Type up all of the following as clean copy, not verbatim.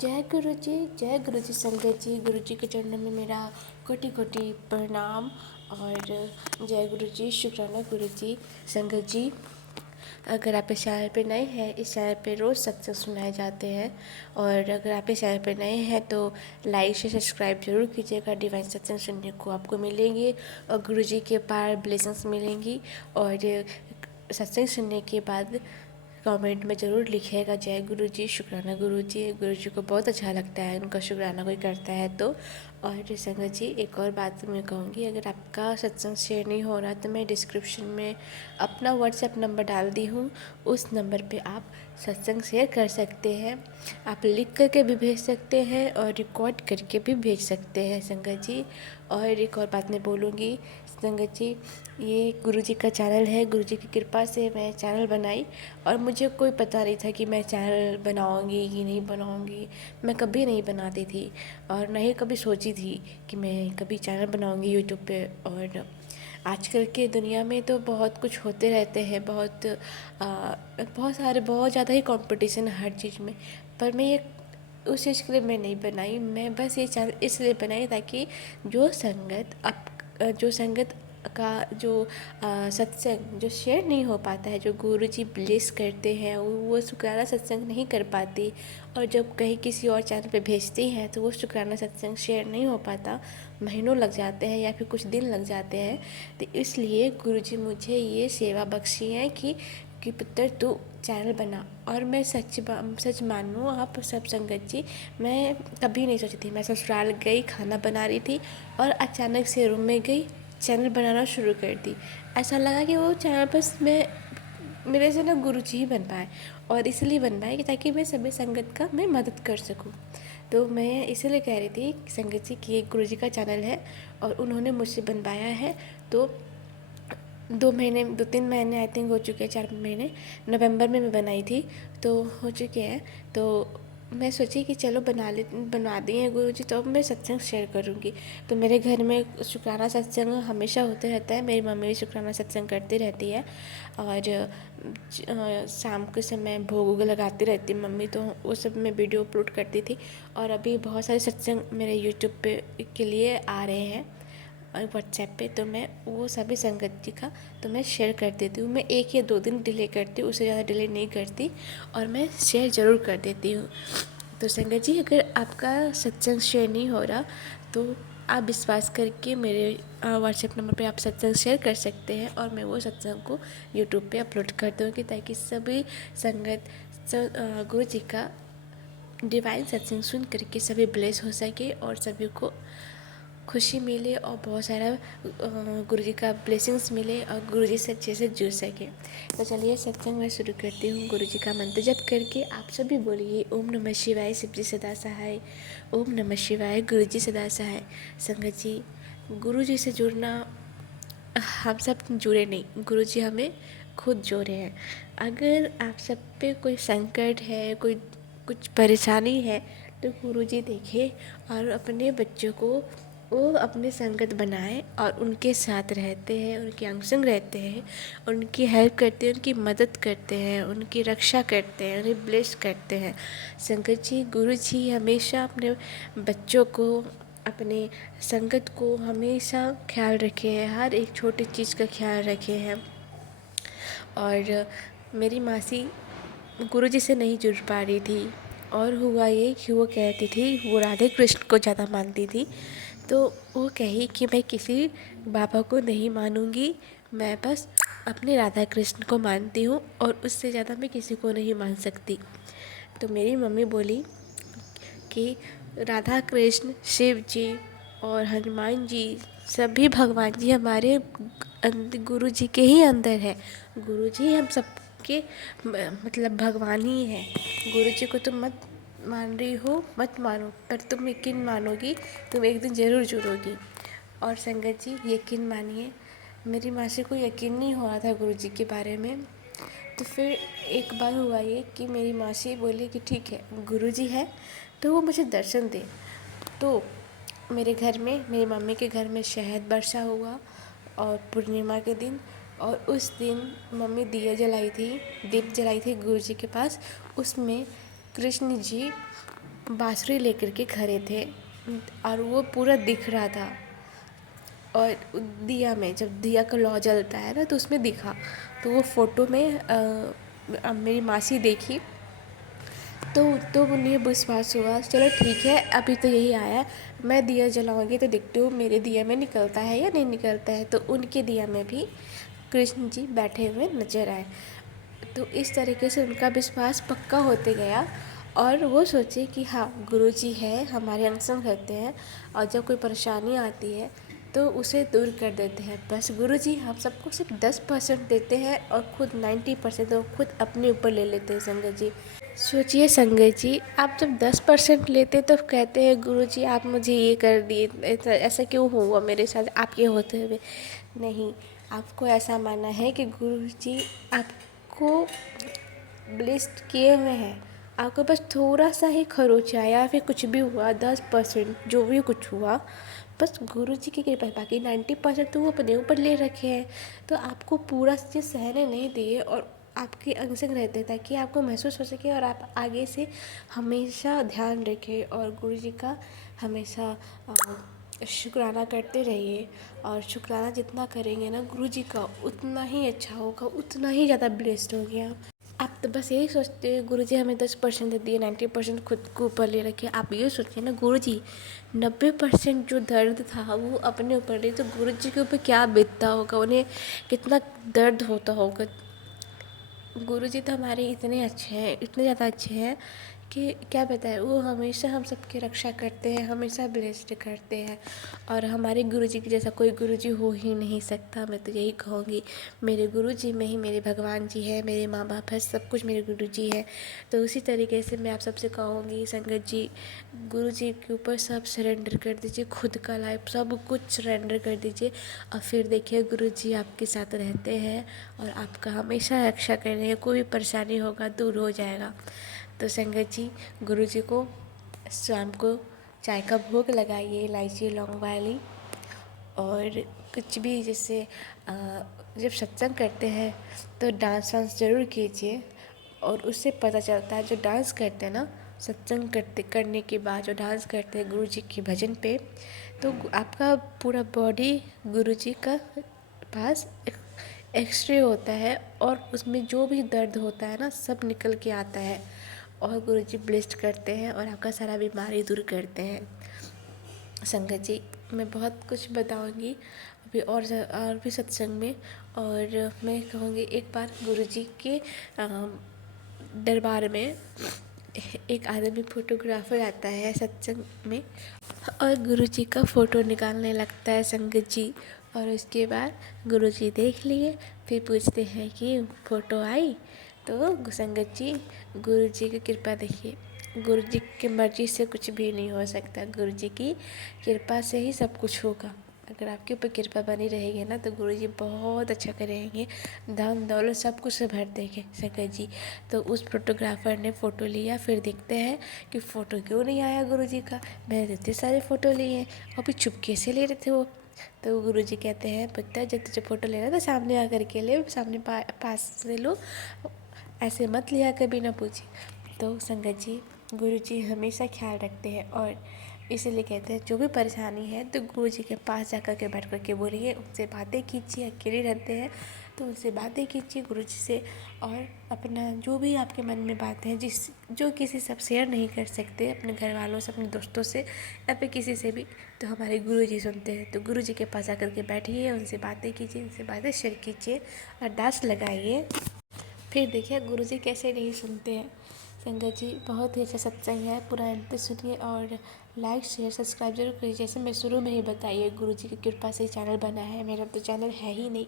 जय गुरु जी संगत जी। गुरु जी के चरणों में मेरा कोटि कोटि प्रणाम। और जय गुरु जी, शुक्राना गुरु जी। संगत जी, अगर आप इस चैनल पे नए हैं, इस चैनल पे रोज़ सत्संग सुनाए जाते हैं। और अगर आप इस चैनल पे नए हैं तो लाइक से सब्सक्राइब जरूर कीजिएगा। डिवाइन सत्संग सुनने को आपको मिलेंगे और गुरु जी के पार ब्लेसिंग्स मिलेंगी। और सत्संग सुनने के बाद कमेंट में ज़रूर लिखिएगा जय गुरु जी, शुक्राना गुरु जी। गुरु जी को बहुत अच्छा लगता है उनका शुक्राना कोई करता है तो। और संगत जी, एक और बात मैं कहूँगी, अगर आपका सत्संग शेयर नहीं हो रहा तो मैं डिस्क्रिप्शन में अपना व्हाट्सएप नंबर डाल दी हूँ। उस नंबर पे आप सत्संग शेयर कर सकते हैं। आप लिख करके भी भेज सकते हैं और रिकॉर्ड करके भी भेज सकते हैं संगत जी। और एक और बात मैं बोलूँगी संगत जी, ये गुरु जी का चैनल है। गुरु जी की कृपा से मैं चैनल बनाई और मुझे कोई पता नहीं था कि मैं चैनल बनाऊंगी कि नहीं बनाऊंगी। मैं कभी नहीं बनाती थी और नहीं कभी सोची थी कि मैं कभी चैनल बनाऊंगी यूट्यूब पे। और आजकल के दुनिया में तो बहुत कुछ होते रहते हैं, बहुत सारे, बहुत ज़्यादा ही कंपटीशन है हर चीज़ में। पर मैं ये उस चीज़ के लिए मैं नहीं बनाई। मैं बस ये चैनल इसलिए बनाई ताकि जो संगत का जो सत्संग जो शेयर नहीं हो पाता है, जो गुरुजी ब्लेस करते हैं, वो शुक्राना सत्संग नहीं कर पाती। और जब कहीं किसी और चैनल पे भेजती हैं तो वो शुक्राना सत्संग शेयर नहीं हो पाता, महीनों लग जाते हैं या फिर कुछ दिन लग जाते हैं। तो इसलिए गुरुजी मुझे ये सेवा बख्शी है कि पुत्र तू चैनल बना। और मैं सच मानूँ आप सब संगत जी, मैं कभी नहीं सोची थी। मैं ससुराल गई, खाना बना रही थी और अचानक से रूम में गई, चैनल बनाना शुरू कर दी। ऐसा लगा कि वो चैनल बस मेरे से ना गुरु जी ही बन पाए। और इसलिए बन पाए कि ताकि मैं सभी संगत का मैं मदद कर सकूं। तो मैं इसलिए कह रही थी संगत जी कि एक गुरु जी का चैनल है और उन्होंने मुझसे बनवाया है। तो 2-3 महीने आई थिंक हो चुके हैं, 4 महीने। नवंबर में मैं बनाई थी तो हो चुके हैं। तो मैं सोची कि चलो बनवा दिए हैं गुरु जी, तो अब मैं सत्संग शेयर करूँगी। तो मेरे घर में शुक्राना सत्संग हमेशा होते रहता है। मेरी मम्मी भी शुक्राना सत्संग करती रहती है और शाम के समय भोग वोग लगाती रहती मम्मी, तो वो सब मैं वीडियो अपलोड करती थी। और अभी बहुत सारे सत्संग मेरे यूट्यूब पे के लिए आ रहे हैं और व्हाट्सएप पे, तो मैं वो सभी संगत जी का तो मैं शेयर कर देती हूँ। मैं 1 या 2 दिन डिले करती हूँ, उससे ज़्यादा डिले नहीं करती और मैं शेयर ज़रूर कर देती हूँ। तो संगत जी, अगर आपका सत्संग शेयर नहीं हो रहा तो आप विश्वास करके मेरे व्हाट्सएप नंबर पे आप सत्संग शेयर कर सकते हैं और मैं वो सत्संग को यूट्यूब पे अपलोड कर दूँगी ताकि सभी संगत गुरु जी का डिवाइन सत्संग सुन करके सभी ब्लेस हो सके और सभी को खुशी मिले और बहुत सारा गुरु जी का ब्लेसिंग्स मिले और गुरु जी से अच्छे से जुड़ सके। तो चलिए सत्संग मैं शुरू करती हूँ। गुरु जी का मंत्र जप करके आप सभी बोलिए ओम नमः शिवाय, शिव जी सदा सहाय। ओम नमः शिवाय, गुरु जी सदा सहाय। संगत जी, गुरु जी से जुड़ना, हम सब जुड़े नहीं, गुरु जी हमें खुद जोड़े हैं। अगर आप सब पे कोई संकट है, कोई कुछ परेशानी है तो गुरु जी देखे और अपने बच्चों को वो अपने संगत बनाए और उनके साथ रहते हैं, उनके अंग संग रहते हैं, उनकी हेल्प करते हैं, उनकी मदद करते हैं, उनकी रक्षा करते हैं, उन्हें ब्लेस करते हैं। संगत जी, गुरु जी हमेशा अपने बच्चों को, अपने संगत को हमेशा ख्याल रखे हैं, हर एक छोटी चीज़ का ख्याल रखे हैं। और मेरी मासी गुरुजी से नहीं जुड़ पा रही थी और हुआ ये कि वो कहती थी, वो राधे कृष्ण को ज़्यादा मानती थी। तो वो कही कि मैं किसी बाबा को नहीं मानूंगी, मैं बस अपने राधा कृष्ण को मानती हूँ और उससे ज़्यादा मैं किसी को नहीं मान सकती। तो मेरी मम्मी बोली कि राधा कृष्ण, शिव जी और हनुमान जी, सभी भगवान जी हमारे गुरु जी के ही अंदर है। गुरु जी हम सबके मतलब भगवान ही है। गुरु जी को तुम मत मान रही हो मत मानो, पर तुम यकीन मानोगी, तुम एक दिन ज़रूर जुड़ोगी। और संगत जी, यकीन मानिए, मेरी माँ से कोई यकीन नहीं हो रहा था गुरु जी के बारे में। तो फिर एक बार हुआ ये कि मेरी मासी बोली कि ठीक है, गुरुजी है तो वो मुझे दर्शन दे। तो मेरे घर में, मेरी मम्मी के घर में शहद वर्षा हुआ और पूर्णिमा के दिन, और उस दिन मम्मी दीप जलाई थी गुरुजी के पास। उसमें कृष्ण जी बांसुरी लेकर के खड़े थे और वो पूरा दिख रहा था। और दिया में जब दिया का लौ जलता है ना तो उसमें दिखा। तो वो फ़ोटो में मेरी मासी देखी तो उन्हें विश्वास हुआ, चलो ठीक है अभी तो यही आया, मैं दिया जलाऊंगी तो देखती हूँ मेरे दिया में निकलता है या नहीं निकलता है। तो उनके दिया में भी कृष्ण जी बैठे हुए नजर आए। तो इस तरीके से उनका विश्वास पक्का होते गया और वो सोचे कि हाँ गुरुजी है, हमारे अनशन करते हैं और जब कोई परेशानी आती है तो उसे दूर कर देते हैं। बस गुरुजी हम सबको सिर्फ 10% देते हैं और खुद 90% वो खुद अपने ऊपर ले लेते हैं। संगत जी सोचिए, संगत जी आप जब 10% लेते तो कहते हैं गुरुजी आप मुझे ये कर दिए, ऐसा क्यों हुआ मेरे साथ आपके होते हुए। नहीं, आपको ऐसा मानना है कि गुरुजी आपको ब्लेस्ड किए हुए हैं। आपको बस थोड़ा सा ही खरोच आया, फिर कुछ भी हुआ 10% जो भी कुछ हुआ, बस गुरुजी की कृपा है। बाकी 90% तो वो अपने ऊपर ले रखे हैं। तो आपको पूरा चीज़ सहने नहीं दिए और आपके अंग संग रहते ताकि आपको महसूस हो सके और आप आगे से हमेशा ध्यान रखें और गुरुजी का हमेशा शुक्राना करते रहिए। और शुक्राना जितना करेंगे ना गुरुजी का उतना ही अच्छा होगा, उतना ही ज़्यादा ब्लेस्ड होंगे आप तो बस यही सोचते हैं गुरुजी हमें 10% दे दिए, 90% खुद को ऊपर ले रखे। आप ये सोचिए ना गुरुजी 90% जो दर्द था वो अपने ऊपर ले, तो गुरुजी के ऊपर क्या बीतता होगा, उन्हें कितना दर्द होता होगा। गुरुजी तो हमारे इतने अच्छे हैं, इतने ज़्यादा अच्छे हैं कि क्या बताएं। वो हमेशा हम सबकी रक्षा करते हैं, हमेशा ब्लेस्ड करते हैं। और हमारे गुरुजी की जैसा कोई गुरुजी हो ही नहीं सकता। मैं तो यही कहूँगी, मेरे गुरुजी में ही मेरे भगवान जी है, मेरे माँ बाप है, सब कुछ मेरे गुरुजी है। तो उसी तरीके से मैं आप सबसे कहूँगी संगत जी, गुरुजी के ऊपर सब सरेंडर कर दीजिए, खुद का लाइफ सब कुछ सरेंडर कर दीजिए और फिर देखिए गुरुजी आपके साथ रहते हैं और आपका हमेशा रक्षा करेंगे। कोई भी परेशानी होगा दूर हो जाएगा। तो संगत जी गुरुजी को शाम को चाय का भोग लगाइए, इलायची लौंग वाली। और कुछ भी जैसे जब सत्संग करते हैं तो डांस वांस ज़रूर कीजिए। और उससे पता चलता है जो डांस करते हैं ना, सत्संग करने के बाद जो डांस करते हैं गुरुजी के भजन पे, तो आपका पूरा बॉडी गुरुजी का पास एक्सरे होता है और उसमें जो भी दर्द होता है ना सब निकल के आता है और गुरुजी ब्लेस्ड करते हैं और आपका सारा बीमारी दूर करते हैं। संगत जी मैं बहुत कुछ बताऊंगी अभी और भी सत्संग में। और मैं कहूँगी एक बार गुरुजी के दरबार में एक आदमी फोटोग्राफर आता है सत्संग में और गुरुजी का फ़ोटो निकालने लगता है संगत जी। और उसके बाद गुरुजी देख लिए, फिर पूछते हैं कि फ़ोटो आई। तो संगत जी गुरुजी की कृपा देखिए, गुरुजी की मर्ज़ी से कुछ भी नहीं हो सकता, गुरुजी की कृपा से ही सब कुछ होगा। अगर आपके ऊपर कृपा बनी रहेगी ना तो गुरुजी बहुत अच्छा करेंगे, धन दौलत सब कुछ से भर देंगे संगत जी। तो उस फोटोग्राफर ने फ़ोटो लिया, फिर देखते हैं कि फ़ोटो क्यों नहीं आया गुरुजी का। मैंने इतने सारे फ़ोटो लिए हैं और भी चुपके से ले रहे थे वो। तो गुरुजी कहते हैं पुत्र जब तुझे फ़ोटो लेना तो सामने आकर के ले, सामने पास से लो, ऐसे मत लिया कभी ना पूछे। तो संगत जी गुरुजी हमेशा ख्याल रखते हैं और इसीलिए कहते हैं जो भी परेशानी है तो गुरुजी के पास जाकर के बैठ कर के बोलिए, उनसे बातें कीजिए। अकेले रहते हैं तो उनसे बातें कीजिए गुरुजी से और अपना जो भी आपके मन में बातें हैं जो किसी से आप शेयर नहीं कर सकते, अपने घर वालों से, अपने दोस्तों से या फिर किसी से भी, तो हमारे गुरुजी सुनते हैं। तो गुरुजी के पास जाकर के बैठिए, उनसे बातें कीजिए, उनसे बातें शेयर कीजिए और डांस लगाइए। फिर देखिए गुरुजी कैसे नहीं सुनते हैं। संगत जी बहुत ही अच्छा सत्संग है, पूरा अंत तक सुनिए और लाइक शेयर सब्सक्राइब जरूर करिए। जैसे मैं शुरू में ही बताइए गुरुजी की कृपा से चैनल बना है, मेरा तो चैनल है ही नहीं,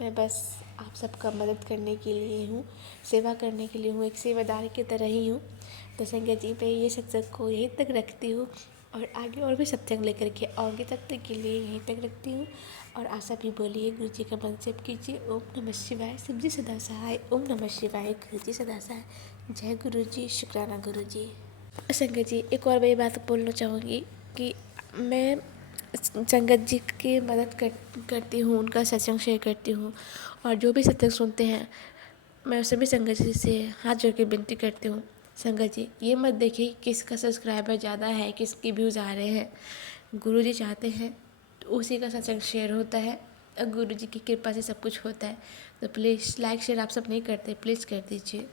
मैं बस आप सबका मदद करने के लिए हूँ, सेवा करने के लिए हूँ, एक सेवादार की तरह ही हूँ। तो संगत जी मैं ये सत्संग को यहीं तक रखती हूँ और आगे और भी सत्संग लेकर के आगे, तब तक के लिए यहीं तक रखती हूँ। और आशा भी बोलिए गुरुजी का मंत्र जप कीजिए, ओम नमः शिवाय, शिव जी सदा सहाय, ओम नमः शिवाय, गुरुजी सदा सहाय। जय गुरुजी, शुक्राना गुरुजी। संगत जी एक और बड़ी बात बोलना चाहूँगी कि मैं संगत जी की मदद करती हूँ, उनका सत्संग शेयर करती हूँ और जो भी सत्संग सुनते हैं मैं सभी संगत जी से हाथ जोड़ के विनती करती हूँ, संगत जी ये मत देखिए किसका सब्सक्राइबर ज़्यादा है, किसके व्यूज़ आ रहे हैं। गुरु जी चाहते हैं तो उसी का सत्संग शेयर होता है और गुरु जी की कृपा से सब कुछ होता है। तो प्लीज़ लाइक शेयर आप सब नहीं करते, प्लीज़ कर दीजिए।